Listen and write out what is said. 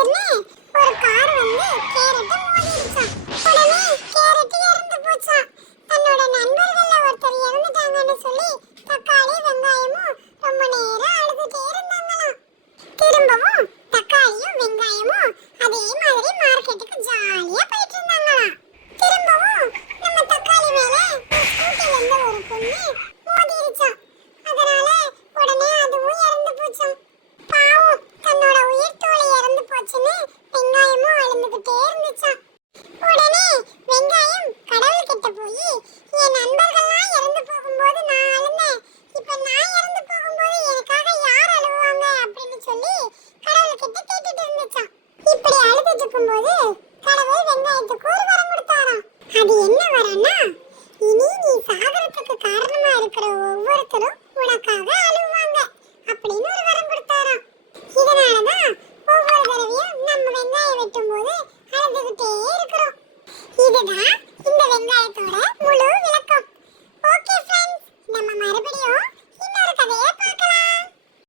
திடீர்னு ஒரு கார் வந்து கேரட்ட மோதிடுச்சாம். உடனே கேரட் இறந்து போச்சாம். தன்னோட நண்பர்கள்ல ஒருத்தர் இறந்துட்டாங்கன்னு சொல்லி தக்காளி வெங்காயமும் ரொம்ப நேரம் அழுதுட்டே இருந்தாங்களாம். திரும்பவும் தக்காளியும் வெங்காயமும் அதே மாதிரி மார்க்கெட்டுக்கு ஜாலியா போயிட்டு இருந்தாங்களாம். நம்ம தக்காளி மேல ஸ்கூட்டில ஒரு பொண்ணு விழுந்துகிட்டே இருந்துச்சாம் உடனே வெங்காயம் கடவுள் கிட்ட போய் என் நண்பர்கள்லாம் இறந்து போகும்போது நான் அழுந்தேன். இப்ப நான் இறந்து போகும்போது எனக்காக யார் அழுவாங்க? அப்படின்னு சொல்லி கடவுள் கிட்ட கேட்டுட்டு இருந்துச்சாம். இப்படி அழுதுட்டு இருக்கும்போது கடவுள் வெங்காயத்துக்கு ஒரு இதுதான் இந்த வெங்காயத்தோட?